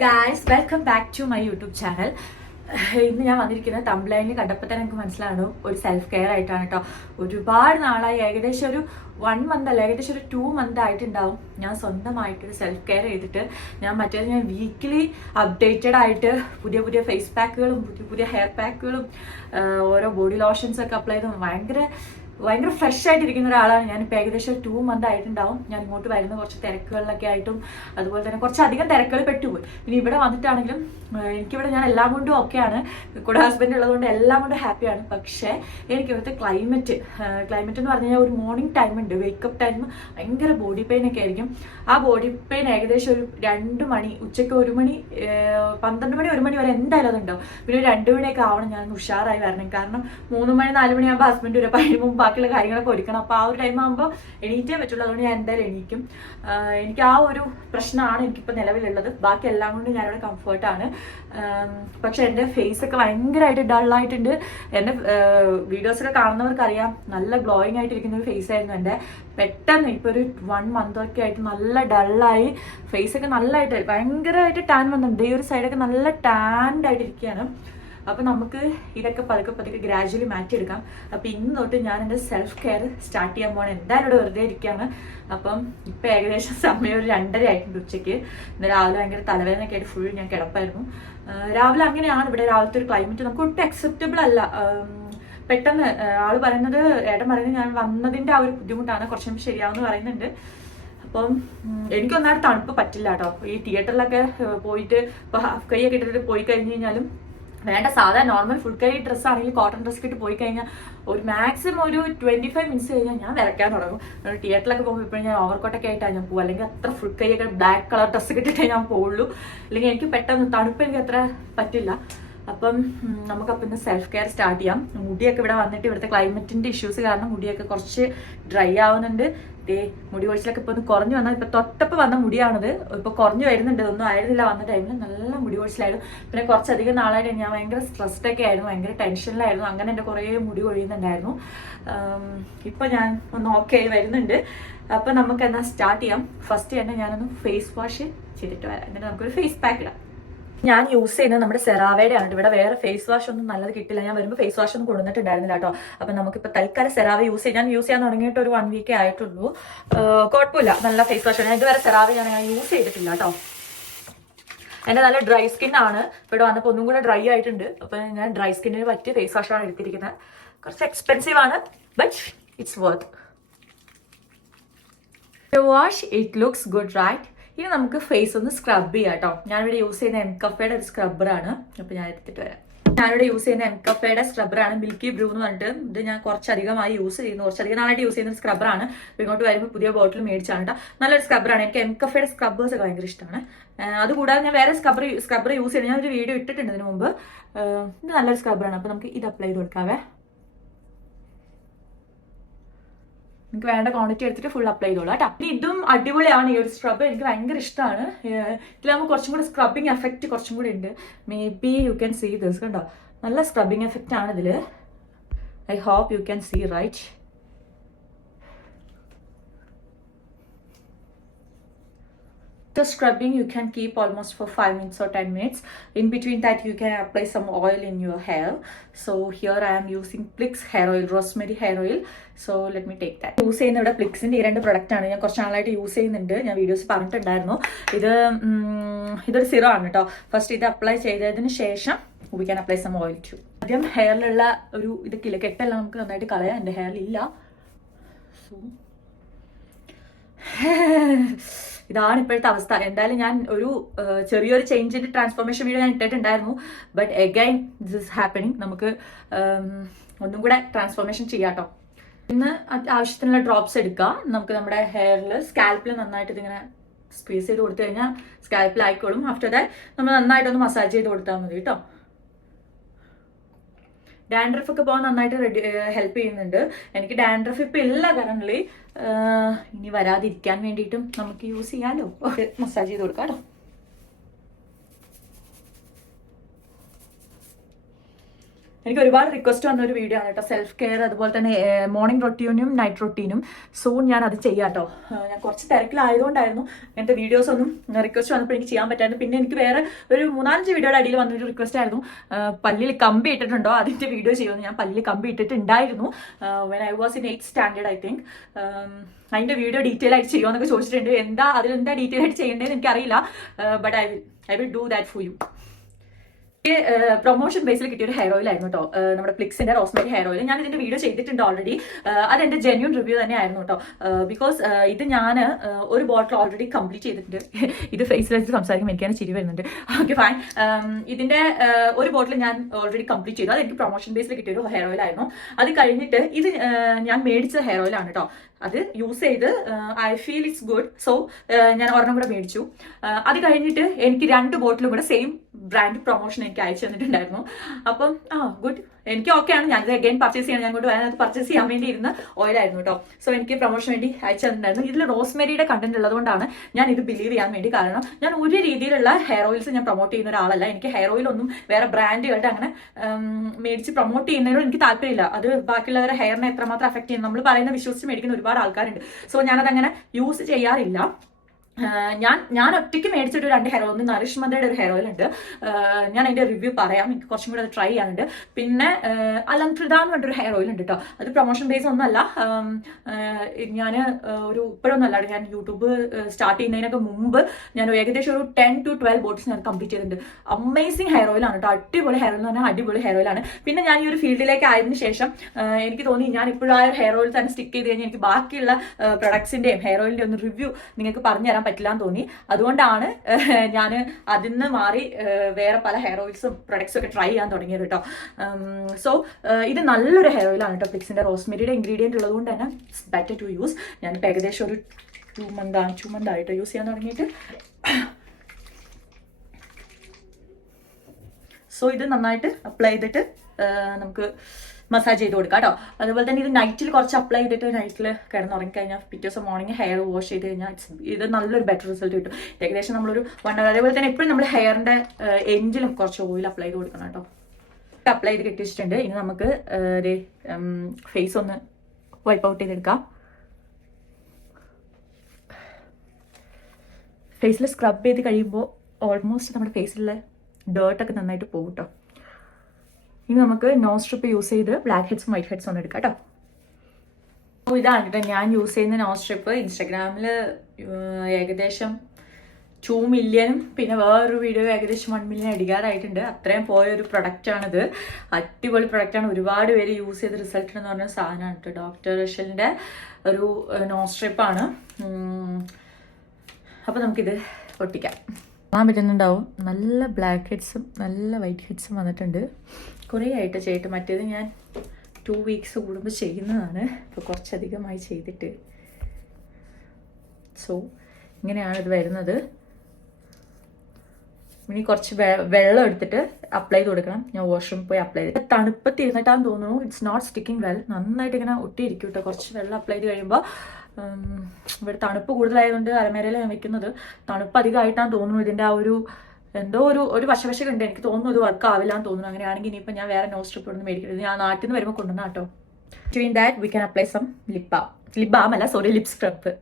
Welcome back to my YouTube channel ഇന്ന് ഞാൻ വന്നിരിക്കുന്നത് തമ്പ്ലൈനിൽ കണ്ടപ്പോൾ തന്നെ എനിക്ക് മനസ്സിലാണ് ഒരു സെൽഫ് കെയർ ആയിട്ടാണ് കേട്ടോ ഒരുപാട് നാളായി ഏകദേശം ഒരു വൺ മന്ത് അല്ല ഏകദേശം ഒരു ടു മന്ത് ആയിട്ടുണ്ടാവും. ഞാൻ സ്വന്തമായിട്ടൊരു സെൽഫ് കെയർ ചെയ്തിട്ട് ഞാൻ മറ്റേത് ഞാൻ വീക്കിലി അപ്ഡേറ്റഡ് ആയിട്ട് പുതിയ പുതിയ ഫേസ് പാക്കുകളും പുതിയ പുതിയ ഹെയർ പാക്കുകളും ഓരോ ബോഡി ലോഷൻസ് ഒക്കെ അപ്ലൈ ചെയ്തും ഭയങ്കര ഭയങ്കര ഫ്രഷ് ആയിട്ടിരിക്കുന്ന ഒരാളാണ്. ഞാൻ ഇപ്പോൾ ഏകദേശം ടു മന്ത് ആയിട്ടുണ്ടാവും. ഞാൻ ഇങ്ങോട്ട് വരുന്ന കുറച്ച് തിരക്കുകളിലൊക്കെ ആയിട്ടും അതുപോലെ തന്നെ കുറച്ച് അധികം തിരക്കുകൾ പെട്ടുപോയി. പിന്നെ ഇവിടെ വന്നിട്ടാണെങ്കിലും എനിക്കിവിടെ ഞാൻ എല്ലാം കൊണ്ടും ഓക്കെയാണ് കൂടെ ഹസ്ബൻഡ് ഉള്ളതുകൊണ്ട് എല്ലാം കൊണ്ടും ഹാപ്പിയാണ് പക്ഷേ എനിക്ക് ഇവിടുത്തെ ക്ലൈമറ്റ് ക്ലൈമറ്റ് എന്ന് പറഞ്ഞാൽ ഒരു മോർണിംഗ് ടൈം ഉണ്ട്. വേക്കപ്പ് ടൈം ഭയങ്കര ബോഡി പെയിൻ ഒക്കെ ആയിരിക്കും. ആ ബോഡി പെയിൻ ഏകദേശം ഒരു രണ്ട് മണി ഉച്ചയ്ക്ക് ഒരു മണി പന്ത്രണ്ട് മണി ഒരു മണി വരെ എന്തായാലും അതുണ്ടാവും. പിന്നെ രണ്ട് മണിയൊക്കെ ആവണം. ഞാൻ ഉഷാറായി വരണം. കാരണം മൂന്ന് മണി നാല് മണിയാകുമ്പോൾ ഹസ്ബൻഡ് വരും. അപ്പം അതിന് മുമ്പ് ബാക്കിയുള്ള കാര്യങ്ങളൊക്കെ ഒരുക്കണം. അപ്പോൾ ആ ഒരു ടൈം ആകുമ്പോൾ എണീറ്റേ പറ്റുള്ളൂ. അതുകൊണ്ട് ഞാൻ എന്തായാലും എണീക്കും. എനിക്ക് ആ ഒരു പ്രശ്നമാണ് എനിക്കിപ്പോൾ നിലവിലുള്ളത്. ബാക്കി എല്ലാം കൊണ്ടും ഞാനിവിടെ കംഫർട്ടാണ് പക്ഷെ എന്റെ ഫേസ് ഒക്കെ ഭയങ്കരമായിട്ട് ഡള്ളായിട്ടുണ്ട് എന്റെ വീഡിയോസൊക്കെ കാണുന്നവർക്കറിയാം നല്ല ഗ്ലോയിങ് ആയിട്ടിരിക്കുന്ന ഒരു ഫേസ് ആയിരുന്നു എന്റെ. പെട്ടെന്ന് ഇപ്പോൾ ഒരു വൺ മന്ത് ഒക്കെ ആയിട്ട് നല്ല ഡള്ളായി ഫേസ് ഒക്കെ നല്ലതായിട്ട് ഭയങ്കരമായിട്ട് ടാൻ വന്നിട്ടുണ്ട്. ഈ ഒരു സൈഡൊക്കെ നല്ല ടാൻഡ് ആയിട്ടിരിക്കുകയാണ്. അപ്പം നമുക്ക് ഇതൊക്കെ പതുക്കെ പതുക്കെ ഗ്രാജുവലി മാറ്റിയെടുക്കാം. അപ്പം ഇന്ന് തൊട്ട് ഞാൻ എന്റെ സെൽഫ് കെയർ സ്റ്റാർട്ട് ചെയ്യാൻ പോകണം എന്തായാലും ഇവിടെ വെറുതെ ഇരിക്കുകയാണ്. അപ്പം ഇപ്പം ഏകദേശം സമയം ഒരു രണ്ടര ആയിട്ടുണ്ട് ഉച്ചയ്ക്ക്. ഇന്ന് രാവിലെ ഭയങ്കര തലവേദനയൊക്കെ ആയിട്ട് ഫുൾ ഞാൻ കിടപ്പായിരുന്നു. രാവിലെ അങ്ങനെയാണ് ഇവിടെ രാവിലത്തെ ഒരു ക്ലൈമറ്റ് നമുക്ക് ഒട്ടും അക്സെപ്റ്റബിൾ അല്ല. പെട്ടെന്ന് ആൾ പറയുന്നത് ഏട്ടൻ പറയുന്നത് ഞാൻ വന്നതിന്റെ ആ ഒരു ബുദ്ധിമുട്ടാണ്. കുറച്ചും ശരിയാവെന്ന് പറയുന്നുണ്ട്. അപ്പം എനിക്കൊന്നാട് തണുപ്പ് പറ്റില്ല കേട്ടോ. ഈ തിയേറ്ററിലൊക്കെ പോയിട്ട് ഇപ്പോൾ ഹാഫ് കൈയൊക്കെ ഇട്ടിട്ട് പോയി കഴിഞ്ഞ് കഴിഞ്ഞാലും വേണ്ട സാധാ നോർമൽ ഫുൾ കൈ ഡ്രസ്സ് ആണെങ്കിൽ കോട്ടൺ ഡ്രസ്സ് ഇട്ട് പോയി കഴിഞ്ഞാൽ ഒരു മാക്സിമം ഒരു ട്വന്റി ഫൈവ് മിനിറ്റ്സ് കഴിഞ്ഞാൽ ഞാൻ വരയ്ക്കാൻ തുടങ്ങും. തിയേറ്ററിലൊക്കെ പോകുമ്പോൾ ഇപ്പോഴും ഞാൻ ഓവർകോട്ടൊക്കെ ആയിട്ടാണ് ഞാൻ പോകും അല്ലെങ്കിൽ അത്ര ഫുൾ കൈയൊക്കെ ബ്ലാക്ക് കളർ ഡ്രസ്സ് ഇട്ടിട്ടേ ഞാൻ പോകുള്ളൂ അല്ലെങ്കിൽ എനിക്ക് പെട്ടെന്ന് തണുപ്പ് എനിക്ക് അത്ര പറ്റില്ല. അപ്പം നമുക്കപ്പം ഇന്ന് സെൽഫ് കെയർ സ്റ്റാർട്ട് ചെയ്യാം. മുടിയൊക്കെ ഇവിടെ വന്നിട്ട് ഇവിടുത്തെ ക്ലൈമറ്റിന്റെ ഇഷ്യൂസ് കാരണം മുടിയൊക്കെ കുറച്ച് ഡ്രൈ ആവുന്നുണ്ട്. ദേ മുടി കൊഴിച്ചിലൊക്കെ ഇപ്പൊ ഒന്ന് കുറഞ്ഞു വന്നാൽ ഇപ്പൊ തൊട്ടപ്പ് വന്ന മുടിയാണത്. ഇപ്പൊ കുറഞ്ഞു വരുന്നുണ്ട്. ഒന്നും ആയിരുന്നില്ല വന്ന ടൈമിൽ നല്ല മുടി കൊഴിച്ചിലായിരുന്നു. പിന്നെ കുറച്ചധികം നാളായിട്ട് ഞാൻ ഭയങ്കര സ്ട്രെസ്ഡ് ഒക്കെ ആയിരുന്നു. ഭയങ്കര ടെൻഷനിലായിരുന്നു അങ്ങനെ എന്റെ കുറേ മുടി കൊഴിയുന്നുണ്ടായിരുന്നു. ഇപ്പൊ ഞാൻ ഒന്ന് ഓക്കെ ആയി വരുന്നുണ്ട്. അപ്പൊ നമുക്ക് എന്നാൽ സ്റ്റാർട്ട് ചെയ്യാം. ഫസ്റ്റ് തന്നെ ഞാനൊന്ന് ഫേസ് വാഷ് ചെയ്തിട്ട് വരാം. എന്നിട്ട് നമുക്കൊരു ഫേസ് പാക്ക് ഇടാം. ഞാൻ യൂസ് ചെയ്യുന്നത് നമ്മുടെ സെറാവയുടെ ആണ് ഇവിടെ വേറെ ഫേസ് വാഷ് ഒന്നും നല്ലത് കിട്ടില്ല. ഞാൻ വരുമ്പോൾ ഫേസ് വാഷ് ഒന്നും കൊണ്ടുവന്നിട്ടുണ്ടായിരുന്നില്ല കേട്ടോ അപ്പം നമുക്കിപ്പോൾ തൽക്കാലം സെറാവ യൂസ് ചെയ്യാൻ ഞാൻ യൂസ് ചെയ്യാൻ തുടങ്ങിയിട്ട് ഒരു വൺ വീക്കേ ആയിട്ടുള്ളൂ. കുഴപ്പമില്ല. നല്ല ഫേസ് വാഷ് ആണ്. ഇതുവരെ സെറാവ ഞാൻ ഞാൻ യൂസ് ചെയ്തിട്ടില്ല കേട്ടോ എന്റെ നല്ല ഡ്രൈ സ്കിൻ ആണ്. ഇവിടെ വന്നപ്പോൾ ഒന്നും കൂടെ ഡ്രൈ ആയിട്ടുണ്ട്. അപ്പം ഞാൻ ഡ്രൈ സ്കിന്നിന് പറ്റിയ ഫേസ് വാഷാണ് എടുത്തിരിക്കുന്നത്. കുറച്ച് എക്സ്പെൻസീവ് ആണ് but it's worth wash it looks good right ഇനി നമുക്ക് ഫേസ് ഒന്ന് സ്ക്രബ് ചെയ്യാം കേട്ടോ ഞാനിവിടെ യൂസ് ചെയ്യുന്ന എം കഫയുടെ ഒരു സ്ക്രബ്ബറാണ് അപ്പോൾ ഞാൻ എടുത്തിട്ട് വരാം. ഞാനിവിടെ യൂസ് ചെയ്യുന്ന എം കഫയുടെ സ്ക്രബ്ബറാണ് മിൽക്കി ബ്രൂ എന്ന് പറഞ്ഞിട്ട്. ഇത് ഞാൻ കുറച്ചധികമായി യൂസ് ചെയ്യുന്നു. കുറച്ചധികം നാളായിട്ട് യൂസ് ചെയ്യുന്ന സ്ക്രബ്ബറാണ് ഇങ്ങോട്ട് വരുമ്പോൾ പുതിയ ബോട്ടിൽ മേടിച്ചാണ് കേട്ടോ നല്ലൊരു സ്ക്രബ്ബറാണ് എനിക്ക് എം കഫയുടെ സ്ക്രബ്ബേഴ്സ് ഒക്കെ ഭയങ്കര ഇഷ്ടമാണ്. അതുകൂടാതെ ഞാൻ വേറെ സ്ക്രബ്ബർ സ്ക്രബ്ബർ യൂസ് ചെയ്യുന്നത് ഞാൻ ഒരു വീഡിയോ ഇട്ടിട്ടുണ്ട് ഇതിന് മുമ്പ്. ഇത് നല്ലൊരു സ്ക്രബ്ബറാണ് അപ്പോൾ നമുക്ക് ഇത് അപ്ലൈ ചെയ്ത് കൊടുക്കാവേ. നിങ്ങൾക്ക് വേണ്ട ക്വാണ്ടിറ്റി എടുത്തിട്ട് ഫുൾ അപ്ലൈ ചെയ്തോളാം കേട്ടോ. ഇനി ഇതും അടിപൊളിയാണ്. ഈ ഒരു സ്ക്രബ് എനിക്ക് ഭയങ്കര ഇഷ്ടമാണ് ഇതിലാകുമ്പോൾ കുറച്ചും കൂടി സ്ക്രബിങ് എഫക്റ്റ് കുറച്ചും കൂടി ഉണ്ട്. Maybe you can see this കണ്ടോ? നല്ല സ്ക്രബിങ് എഫക്റ്റ് ആണ് ഇതിൽ I hope you can see right The scrubbing you can keep almost for 5 minutes or 10 minutes. In between that, you can apply some oil in your hair. So here I am using Plix hair oil, rosemary hair oil. So let me take that. Use ചെയ്യുന്ന ഇവിടെ പ്ലിക്സിന്റെ ഈ രണ്ട് product ആണ് ഞാൻ കുറച്ച് നാളായിട്ട് use ചെയ്യുന്നുണ്ട് ഞാൻ വീഡിയോസ് പറഞ്ഞിട്ടുണ്ടായിരുന്നു ഇത് ഇതൊരു സിറോ ആണ് കേട്ടോ ഫസ്റ്റ് ഇത് അപ്ലൈ ചെയ്തതിന് ശേഷം we can apply some oil to ആദ്യം ഹെയറിലുള്ള ഒരു ഇത് കില കെട്ടെല്ലാം നമുക്ക് നന്നായിട്ട് കളയാം എന്റെ ഹെയറിൽ ഇല്ല സോ ഇതാണ് ഇപ്പോഴത്തെ അവസ്ഥ. എന്തായാലും ഞാൻ ഒരു ചെറിയൊരു ചേഞ്ചിന്റെ ട്രാൻസ്ഫോർമേഷൻ വീഡിയോ ഞാൻ ഇട്ടിട്ടുണ്ടായിരുന്നു. But again this is happening നമുക്ക് ഒന്നും കൂടെ ട്രാൻസ്ഫോർമേഷൻ ചെയ്യാട്ടോ. ഇന്ന് ആവശ്യത്തിനുള്ള ഡ്രോപ്സ് എടുക്കാം. നമുക്ക് നമ്മുടെ ഹെയറിൽ സ്കാൽപ്പിൽ നന്നായിട്ട് ഇതിങ്ങനെ സ്ക്വീസ് ചെയ്ത് കൊടുത്തു കഴിഞ്ഞാൽ സ്കാൽപ്പിൽ ആയിക്കോളും ആഫ്റ്റർ ദാറ്റ് നമ്മൾ നന്നായിട്ടൊന്ന് മസാജ് ചെയ്ത് കൊടുത്താൽ മതി കേട്ടോ. ഡാൻഡ്രഫ് ഒക്കെ പോകാൻ നന്നായിട്ട് റെഡി ഹെൽപ്പ് ചെയ്യുന്നുണ്ട്. എനിക്ക് ഡാൻഡ്രഫ് ഇപ്പം ഇല്ല കറണ്ട്ലി ഇനി വരാതിരിക്കാൻ വേണ്ടിയിട്ടും നമുക്ക് യൂസ് ചെയ്യാമല്ലോ മസാജ് ചെയ്ത് കൊടുക്കാം കേട്ടോ. എനിക്ക് ഒരുപാട് റിക്വസ്റ്റ് വന്ന ഒരു വീഡിയോ ആണ് കേട്ടോ. സെൽഫ് കെയർ അതുപോലെ തന്നെ മോർണിംഗ് റൊട്ടീനും നൈറ്റ് റൊട്ടീനും സൂൺ ഞാൻ അത് ചെയ്യാം കേട്ടോ. ഞാൻ കുറച്ച് തിരക്കിലായതുകൊണ്ടായിരുന്നു എന്റെ വീഡിയോസ് ഒന്നും റിക്വസ്റ്റ് വന്നപ്പോൾ എനിക്ക് ചെയ്യാൻ പറ്റായിരുന്നു പിന്നെ എനിക്ക് വേറെ ഒരു മൂന്നാലഞ്ച് വീഡിയോയുടെ അടിയിൽ വന്നൊരു റിക്വസ്റ്റ് ആയിരുന്നു. പല്ലിൽ കമ്പി ഇട്ടിട്ടുണ്ടോ? അതിന്റെ വീഡിയോ ചെയ്യുമെന്ന് ഞാൻ പല്ലിൽ കമ്പി ഇട്ടിട്ടുണ്ടായിരുന്നു. When I was in eight standard I think അതിന്റെ വീഡിയോ ഡീറ്റെയിൽ ആയിട്ട് ചെയ്യുമെന്നൊക്കെ ചോദിച്ചിട്ടുണ്ട്. എന്താ അതിലെന്താ ഡീറ്റെയിൽ ആയിട്ട് ചെയ്യേണ്ടതെന്ന് എനിക്കറിയില്ല. But I will I will do that for you promotion ബേസിൽ കിട്ടിയ ഒരു ഹെയർ ഓയിൽ ആയിരുന്നു കേട്ടോ നമ്മുടെ പ്ലിക്സിന്റെ റോസ്മേരി ഹെയർ ഓയിൽ ഞാൻ ഇതിന്റെ വീഡിയോ ചെയ്തിട്ടുണ്ട് ഓൾറെഡി അത് എന്റെ ജെന്യൂൺ റിവ്യൂ തന്നെ ആയിരുന്നു കേട്ടോ ബിക്കോസ് ഇത് ഞാൻ ഒരു ബോട്ടിൽ ഓൾറെഡി കംപ്ലീറ്റ് ചെയ്തിട്ടുണ്ട്. ഇത് ഫേസ് വെച്ച് സംസാരിക്കുമ്പോൾ എനിക്കാണ് ചിരി വരുന്നുണ്ട്. ഓക്കെ ഫൈൻ ഇതിന്റെ ഒരു ബോട്ടിൽ ഞാൻ ഓൾറെഡി കംപ്ലീറ്റ് ചെയ്തു. അത് എനിക്ക് പ്രൊമോഷൻ ബേസിൽ കിട്ടിയ ഒരു ഹെയർ ഓയിൽ ആയിരുന്നു. അത് കഴിഞ്ഞിട്ട് ഇത് ഞാൻ മേടിച്ച ഹെയർ ഓയിൽ ആണ് കേട്ടോ അത് യൂസ് ചെയ്ത് I feel it's good so ഞാൻ ഒരെണ്ണം കൂടെ മേടിച്ചു. അത് കഴിഞ്ഞിട്ട് എനിക്ക് രണ്ട് ബോട്ടിലും കൂടെ സെയിം ബ്രാൻഡ് പ്രൊമോഷൻ എനിക്ക് അയച്ചു തന്നിട്ടുണ്ടായിരുന്നു. അപ്പം ആ ഗുഡ് എനിക്ക് ഓക്കെയാണ് ഞാനിത് അഗൈൻ പർച്ചേസ് ചെയ്യണം. ഞാൻ കൊണ്ട് അതിനകത്ത് പർച്ചേസ് ചെയ്യാൻ വേണ്ടി ഇരുന്ന ഓയിലായിരുന്നു കേട്ടോ സോ എനിക്ക് പ്രൊമോഷൻ വേണ്ടി അയച്ചു തന്നിട്ടുണ്ടായിരുന്നു. ഇതിൽ റോസ്മെരിയുടെ കണ്ടന്റ് ഉള്ളതുകൊണ്ടാണ് ഞാൻ ഇത് ബിലീവ് ചെയ്യാൻ വേണ്ടി. കാരണം ഞാൻ ഒരു രീതിയിലുള്ള ഹെയർ ഓയിൽസ് ഞാൻ പ്രൊമോട്ട് ചെയ്യുന്ന ഒരാളല്ല. എനിക്ക് ഹെയർ ഓയിൽ ഒന്നും വേറെ ബ്രാൻഡുകളുടെ അങ്ങനെ മേടിച്ച് പ്രൊമോട്ട് ചെയ്യുന്നതിനോട് എനിക്ക് താല്പര്യമില്ല. അത് ബാക്കിയുള്ളവരുടെ ഹെയറിനെ എത്രമാത്രം അഫക്ട് ചെയ്യുന്നു? നമ്മൾ പറയുന്ന വിശ്വസിച്ച് മേടിക്കുന്ന ഒരുപാട് ആൾക്കാരുണ്ട്. സോ ഞാനത് അങ്ങനെ യൂസ് ചെയ്യാറില്ല. ഞാൻ ഞാൻ ഒറ്റയ്ക്ക് മേടിച്ചിട്ട് രണ്ട് ഹെയർ ഓയിൽ നറിഷ് നറിഷ്മതയുടെ ഒരു ഹെയർ ഓയിൽ ഉണ്ട് ഞാൻ അതിന്റെ റിവ്യൂ പറയാം. എനിക്ക് കുറച്ചും കൂടെ അത് ട്രൈ ചെയ്യാനുണ്ട്. പിന്നെ അലംകൃത എന്ന് പറഞ്ഞൊരു ഹെയർ ഓയിൽ ഉണ്ട് കേട്ടോ അത് പ്രൊമോഷൻ ബേസ് ഒന്നല്ല. ഞാൻ ഒരു ഇപ്പോഴൊന്നും ഇപ്പോഴൊന്നല്ല ഞാൻ യൂട്യൂബ് സ്റ്റാർട്ട് ചെയ്യുന്നതിനൊക്കെ മുമ്പ് ഞാൻ ഏകദേശം ഒരു ടെൻ ടു ട്വൽവ് ബോട്ടിൽസ് ഞാൻ കംപ്ലീറ്റ് ചെയ്തിട്ടുണ്ട്. അമേസിംഗ് ഹെയർ ഓയിലാണ് കേട്ടോ അടിപൊളി ഹെയർ ഓയിൽ എന്ന് പറഞ്ഞാൽ അടിപൊളി ഹെയർ ഓയിലാണ് പിന്നെ ഞാൻ ഈ ഒരു ഫീൽഡിലേക്ക് ആയതിനു ശേഷം എനിക്ക് തോന്നി ഞാൻ ഇപ്പോഴും ആ ഹെയർ ഓയിൽ തന്നെ സ്റ്റിക്ക് ചെയ്ത് കഴിഞ്ഞാൽ എനിക്ക് ബാക്കിയുള്ള പ്രൊഡക്ട്സിന്റെയും ഹെയർ ഓയിലിന്റെ ഒന്ന് റിവ്യൂ നിങ്ങൾക്ക് പറഞ്ഞു തരാൻ പറ്റില്ല എന്ന് തോന്നി. അതുകൊണ്ടാണ് ഞാൻ അതിൽ നിന്ന് മാറി വേറെ പല ഹെയർ ഓയിൽസും പ്രൊഡക്ട്സും ഒക്കെ ട്രൈ ചെയ്യാൻ തുടങ്ങിയത് കേട്ടോ. സോ ഇത് നല്ലൊരു ഹെയർ ഓയിലാണ് കേട്ടോ പിക്സിന്റെ റോസ്മെരിയുടെ ഇൻഗ്രീഡിയന്റ് ഉള്ളതുകൊണ്ട് തന്നെ ഇറ്റ്സ് ബെറ്റർ ടു യൂസ് ഞാനിപ്പോൾ ഏകദേശം ഒരു ടു മന്ത് ടു മന്ത് ആയിട്ട് യൂസ് ചെയ്യാൻ തുടങ്ങിയിട്ട്. സോ ഇത് നന്നായിട്ട് അപ്ലൈ ചെയ്തിട്ട് നമുക്ക് മസാജ് ചെയ്ത് കൊടുക്കാം കേട്ടോ അതുപോലെ തന്നെ ഇത് നൈറ്റിൽ കുറച്ച് അപ്ലൈ ചെയ്തിട്ട് നൈറ്റിൽ കിടന്ന് ഉറങ്ങിക്കഴിഞ്ഞാൽ പിറ്റേ ദിവസം മോർണിംഗ് ഹെയർ വാഷ് ചെയ്ത് കഴിഞ്ഞാൽ ഇറ്റ്സ് ഇത് നല്ലൊരു ബെറ്റർ റിസൾട്ട് കിട്ടും. ഏകദേശം നമ്മളൊരു വൺ അവർ അതേപോലെ തന്നെ എപ്പോഴും നമ്മൾ ഹെയറിന്റെ എൻഡിലും കുറച്ച് ഓയിൽ അപ്ലൈ ചെയ്ത് കൊടുക്കണം കേട്ടോ അപ്ലൈ ചെയ്ത് കെട്ടിച്ചിട്ടുണ്ട് ഇനി നമുക്ക് ഫേസ് ഒന്ന് വൈപ്പ് ഔട്ട് ചെയ്തെടുക്കാം. ഫേസിൽ സ്ക്രബ് ചെയ്ത് കഴിയുമ്പോൾ ഓൾമോസ്റ്റ് നമ്മുടെ ഫേസിലെ ഡേർട്ടൊക്കെ നന്നായിട്ട് പോകും കേട്ടോ ഇനി നമുക്ക് നോൺ സ്ട്രിപ്പ് യൂസ് ചെയ്ത് ബ്ലാക്ക് ഹെഡ്സും വൈറ്റ് ഹെഡ്സും ഒന്ന് എടുക്കാം കേട്ടോ അപ്പോൾ ഇതാണ് കേട്ടോ ഞാൻ യൂസ് ചെയ്യുന്ന നോൺ സ്ട്രിപ്പ് ഇൻസ്റ്റാഗ്രാമിൽ ഏകദേശം ടു മില്യനും പിന്നെ വേറൊരു വീഡിയോ ഏകദേശം വൺ മില്യൻ അടിക്കാറായിട്ടുണ്ട് അത്രയും പോയ ഒരു പ്രൊഡക്റ്റാണിത് അടിപൊളി പ്രൊഡക്റ്റാണ് ഒരുപാട് പേര് യൂസ് ചെയ്ത് റിസൾട്ട് എന്ന് പറഞ്ഞ സാധനമാണ് കേട്ടോ ഡോക്ടർ റഷലിന്റെ ഒരു നോൺ സ്ട്രിപ്പാണ് അപ്പോൾ നമുക്കിത് ഒട്ടിക്കാം കാണാൻ പറ്റുന്നുണ്ടാവും. നല്ല ബ്ലാക്ക് ഹെഡ്സും നല്ല വൈറ്റ് ഹെഡ്സും വന്നിട്ടുണ്ട്. കുറേ ആയിട്ട് ചെയ്തിട്ട് മറ്റേത് ഞാൻ ടു വീക്സ് കൂടുമ്പോൾ ചെയ്യുന്നതാണ്. ഇപ്പോൾ കുറച്ചധികമായി ചെയ്തിട്ട്. സോ ഇങ്ങനെയാണ് ഇത് വരുന്നത്. ഇനി കുറച്ച് വെള്ളം എടുത്തിട്ട് അപ്ലൈ ചെയ്ത് കൊടുക്കണം. ഞാൻ വാഷ്റൂമിൽ പോയി അപ്ലൈ ചെയ്ത്. തണുപ്പത്ത് ഇരുന്നിട്ടാന്ന് തോന്നുന്നു. ഇറ്റ്സ് നോട്ട് സ്റ്റിക്കിംഗ് വെൽ നന്നായിട്ട് ഇങ്ങനെ ഒട്ടിയിരിക്കും കേട്ടോ കുറച്ച് വെള്ളം അപ്ലൈ ചെയ്ത് കഴിയുമ്പോൾ ഇവിടെ തണുപ്പ് കൂടുതലായതുകൊണ്ട് അലമേരയിൽ ഞാൻ വെക്കുന്നത്. തണുപ്പ് അധികമായിട്ടാണ് തോന്നുന്നു ഇതിന്റെ ആ ഒരു എന്തോ ഒരു ഒരു വശവശകുണ്ട് എനിക്ക് തോന്നുന്നു ഇത് വർക്ക് ആവില്ല എന്ന് തോന്നുന്നു. അങ്ങനെയാണെങ്കിൽ ഇനിയിപ്പോൾ ഞാൻ വേറെ നോസ് സ്ട്രിപ്പ് ഒന്നും മേടിക്കരുത്. ഞാൻ നാട്ടിൽ നിന്ന് വരുമ്പോൾ കൊണ്ടുവന്ന കേട്ടോ between that we can apply some lip balm lip അല്ല സോറി ലിപ് സ്ക്രബ്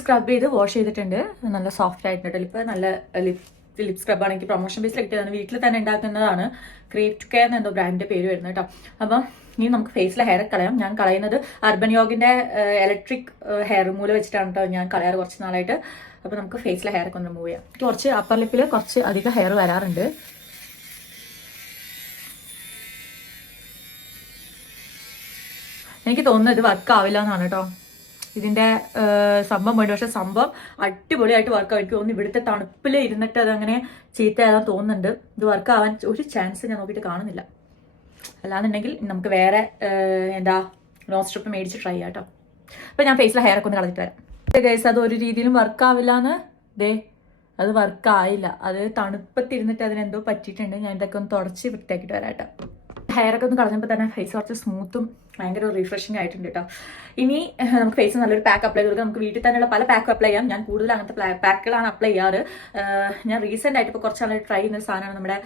സ്ക്രബ് ചെയ്ത് വാഷ് ചെയ്തിട്ടുണ്ട്. നല്ല സോഫ്റ്റ് ആയിട്ടുണ്ട് ലിപ്പ് നല്ല ലിപ് ലിപ് സ്ക്രബ് ആണെങ്കിൽ പ്രൊമോഷൻ ബേസിൽ കിട്ടിയതാണ് വീട്ടിൽ തന്നെ ഉണ്ടാക്കുന്നതാണ്. ക്രീപ്റ്റ് കെയർ എന്തോ ബ്രാൻഡിന്റെ പേര് വരുന്നത് കേട്ടോ. അപ്പം ഇനി നമുക്ക് ഫേസിലെ ഹെയർ കളയാം. ഞാൻ കളയുന്നത് അർബൻ യോഗിന്റെ ഇലക്ട്രിക് ഹെയർ റിമൂവൽ വെച്ചിട്ടാണ് കേട്ടോ ഞാൻ കളയാറ് കുറച്ച് നാളായിട്ട്. അപ്പോൾ നമുക്ക് ഫേസിലെ ഹെയർ ഒക്കെ ഒന്ന് റിമൂവ് ചെയ്യാം. കുറച്ച് അപ്പർ ലിപ്പിൽ കുറച്ച് അധികം ഹെയർ വരാറുണ്ട്. എനിക്ക് തോന്നുന്നത് ഇത് വർക്ക് ആവില്ല എന്നാണ് കേട്ടോ. ഇതിന്റെ സംഭവം വേണ്ടി. പക്ഷെ സംഭവം അടിപൊളിയായിട്ട് വർക്ക് ആവും ഒന്ന് ഇവിടുത്തെ തണുപ്പിൽ ഇരുന്നിട്ട് അതങ്ങനെ ചീത്തയാകാൻ തോന്നുന്നുണ്ട്. ഇത് വർക്ക് ആവാൻ ഒരു ചാൻസ് ഞാൻ നോക്കിയിട്ട് കാണുന്നില്ല. അല്ലാന്നുണ്ടെങ്കിൽ നമുക്ക് വേറെ എന്താ നോൺ സ്ട്രിപ്പ് മേടിച്ച് ട്രൈ ചെയ്യാം കേട്ടോ അപ്പൊ ഞാൻ ഫേസിലെ ഹെയർ ഒക്കെ ഒന്ന് കളഞ്ഞിട്ട് വരാം. ഗൈസ് അത് ഒരു രീതിയിലും വർക്ക് ആവില്ല എന്ന് ദേ അത് വർക്ക് ആയില്ല. അത് തണുപ്പത്തിരുന്നിട്ട് അതിനെന്തോ പറ്റിയിട്ടുണ്ട്. ഞാൻ ഇതൊക്കെ ഒന്ന് തുടച്ച് വൃത്തിയാക്കിയിട്ട് വരാം കേട്ടോ ഹെയർ ഒക്കെ ഒന്ന് കളഞ്ഞപ്പോൾ തന്നെ ഫേസ് കുറച്ച് സ്മൂത്തും ഭയങ്കര റിഫ്രഷിംഗ് ആയിട്ടുണ്ട് കേട്ടോ ഇനി നമുക്ക് ഫേസ് നല്ലൊരു പാക്ക് അപ്ലൈ ചെയ്ത് നമുക്ക് വീട്ടിൽ തന്നെയുള്ള പല പാക്കും അപ്ലൈ ചെയ്യാം. ഞാൻ കൂടുതൽ അങ്ങനത്തെ പാക്കുകളാണ് അപ്ലൈ ചെയ്യാറ്. ഞാൻ റീസെന്റ് ആയിട്ട് ഇപ്പോൾ കുറച്ച് ട്രൈ ചെയ്യുന്ന ഒരു സാധനമാണ് നമ്മുടെ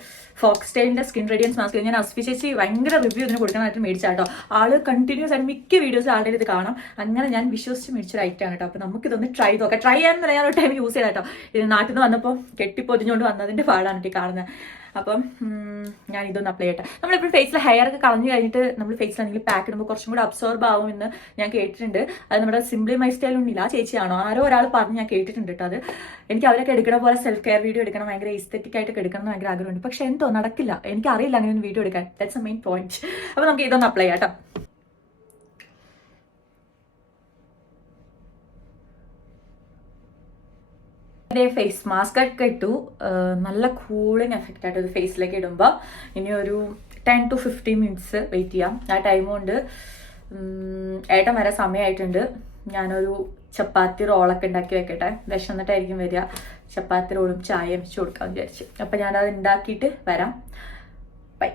ഫോക്സ്റ്റൈലിന്റെ സ്കിൻ റേഡിയൻസ് മാസ്ക് ഞാൻ അസ്പി ചേച്ചി ഭയങ്കര റിവ്യൂ ഇതിന് കൊടുക്കാനായിട്ട് മേടിച്ചാട്ടോ ആൾ കണ്ടിന്യൂസ് ആയിട്ട് മിക്ക വീഡിയോസ് ആളുടെ ഇത് കാണാം. അങ്ങനെ ഞാൻ വിശ്വസിച്ച് മേടിച്ചൊരു ഐറ്റം കേട്ടോ അപ്പോൾ നമുക്ക് ഇതൊന്ന് ട്രൈ നോക്കാം. ട്രൈ ചെയ്യാൻ ഞാൻ ഒരു ടൈം യൂസ് ചെയ്താ കേട്ടോ ഇത് നാട്ടിൽ നിന്ന് വന്നപ്പോൾ കെട്ടിപ്പൊതിഞ്ഞുകൊണ്ട് വന്നതിന്റെ പാടാണ് എനിക്ക് കാണുന്നത് അപ്പം ഞാൻ ഇതൊന്ന് അപ്ലൈ ചെയ്യട്ടെ. നമ്മളിപ്പോൾ ഫേസിൽ ഹെയർ ഒക്കെ കളഞ്ഞു കഴിഞ്ഞിട്ട് നമ്മൾ ഫേസിലാണെങ്കിൽ പാക്ക് ഇടുമ്പോൾ കുറച്ചും കൂടി അബ്സോർബ് ആവും എന്ന് ഞാൻ കേട്ടിട്ടുണ്ട്. അത് നമ്മുടെ സിംപ്ലി മൈ സ്റ്റൈൽ ഉണ്ടില്ല ചേച്ചിയാണോ? ആരോ ഒരാൾ പറഞ്ഞ് ഞാൻ കേട്ടിട്ടുണ്ട് കേട്ടോ അത്. എനിക്ക് അവരൊക്കെ എടുക്കണ പോലെ സെൽഫ് കെയർ വീഡിയോ എടുക്കണം ഭയങ്കര എസ്തെറ്റിക് ആയിട്ട് എടുക്കണം എന്ന് ഭയങ്കര ആഗ്രഹമുണ്ട്. പക്ഷെ എന്തോ നടക്കില്ല. എനിക്ക് അറിയില്ല അങ്ങനെ ഒരു വീഡിയോ എടുക്കാൻ. ദാറ്റ്സ് എ മെയിൻ പോയിന്റ് അപ്പോൾ നമുക്ക് ഇതൊന്ന് അപ്ലൈ ചെയ്യാം എന്റെ ഫേസ് മാസ്ക് ഒക്കെ ഇട്ടു. നല്ല കൂളിങ് എഫക്റ്റ് ആയിട്ട് ഒരു ഫേസിലേക്ക് ഇടുമ്പോൾ ഒരു ten to fifteen minutes wait ചെയ്യാം. ആ ടൈം കൊണ്ട് ഏട്ടൻ വരെ സമയമായിട്ടുണ്ട് ഞാനൊരു ചപ്പാത്തി റോളൊക്കെ ഉണ്ടാക്കി വെക്കട്ടെ. വിശന്നിട്ടായിരിക്കും വരിക. ചപ്പാത്തി റോളും ചായയും വെച്ച് കൊടുക്കാമെന്ന് വിചാരിച്ചു. അപ്പം ഞാനത് ഉണ്ടാക്കിയിട്ട് വരാം. ബൈ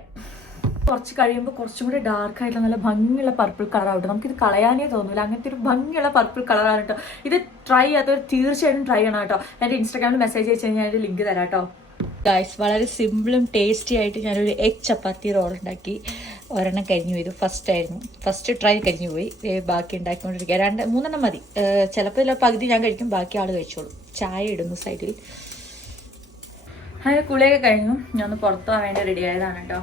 കുറച്ച് കഴിയുമ്പോൾ കുറച്ചും കൂടി ഡാർക്ക് ആയിട്ടുള്ള നല്ല ഭംഗിയുള്ള പർപ്പിൾ കളറാവട്ടെ നമുക്കിത് കളയാനേ തോന്നില്ല അങ്ങനത്തെ ഒരു ഭംഗിയുള്ള പർപ്പിൾ കളറാണ് കേട്ടോ ഇത് ട്രൈ ചെയ്യാത്തവർ തീർച്ചയായിട്ടും ട്രൈ ചെയ്യണം കേട്ടോ എന്റെ ഇൻസ്റ്റാഗ്രാമിൽ മെസ്സേജ് അയച്ചു കഴിഞ്ഞാൽ അതിന്റെ ലിങ്ക് തരാം കേട്ടോ ഗായ്സ് വളരെ സിമ്പിളും ടേസ്റ്റി ആയിട്ട് ഞാനൊരു എഗ് ചപ്പാത്തി റോൾ ഉണ്ടാക്കി ഒരെണ്ണം കരിഞ്ഞു പോയി. ഇത് ഫസ്റ്റ് ആയിരുന്നു. ഫസ്റ്റ് ട്രൈ കരിഞ്ഞു പോയി. ബാക്കി ഉണ്ടാക്കിക്കൊണ്ടിരിക്കുക. രണ്ട് മൂന്നെണ്ണം മതി. ചിലപ്പോൾ ഇതിലെ പകുതി ഞാൻ കഴിക്കും ബാക്കി ആൾ കഴിച്ചോളൂ. ചായ ഇടുന്നു സൈഡിൽ അങ്ങനെ കുളിയൊക്കെ കഴിഞ്ഞു. ഞാൻ ഒന്ന് പുറത്തു പോകാൻ വേണ്ടി റെഡി ആയതാണ് കേട്ടോ.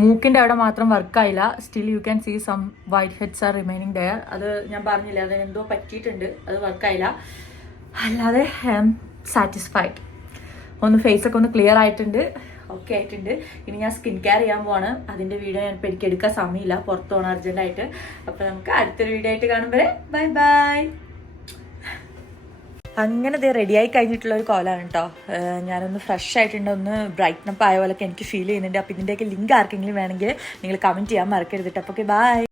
മൂക്കിന്റെ അവിടെ മാത്രം വർക്കായില്ല still you can see some white heads are remaining Dyer അത് ഞാൻ പറഞ്ഞില്ല അതിന് എന്തോ പറ്റിയിട്ടുണ്ട്. അത് വർക്കായില്ല അല്ലാതെ ഐ ആം സാറ്റിസ്ഫൈഡ് ഒന്ന് ഫേസ് ഒക്കെ ഒന്ന് ക്ലിയർ ആയിട്ടുണ്ട്. ഓക്കെ ആയിട്ടുണ്ട്. ഇനി ഞാൻ സ്കിൻ കെയർ ചെയ്യാൻ പോവാണ്. അതിന്റെ വീഡിയോ ഞാൻ ഇപ്പം എനിക്ക് എടുക്കാൻ സമയമില്ല. പുറത്ത് പോകണം അർജന്റായിട്ട് അപ്പോൾ നമുക്ക് അടുത്തൊരു വീഡിയോ ആയിട്ട് കാണുമ്പോൾ ബൈ ബൈ അങ്ങനെ ഇത് റെഡിയായി കഴിഞ്ഞിട്ടുള്ള ഒരു കോലാണ് കേട്ടോ ഞാനൊന്ന് ഫ്രഷ് ആയിട്ടുണ്ട്. ഒന്ന് ബ്രൈറ്റ്നപ്പ് ആയ പോലൊക്കെ എനിക്ക് ഫീൽ ചെയ്യുന്നുണ്ട്. അപ്പോൾ ഇതിന്റെയൊക്കെ ലിങ്ക് ആർക്കെങ്കിലും വേണമെങ്കിൽ നിങ്ങൾ കമന്റ് ചെയ്യാൻ മറക്കരുത് കേട്ടോ അപ്പോൾ ബൈ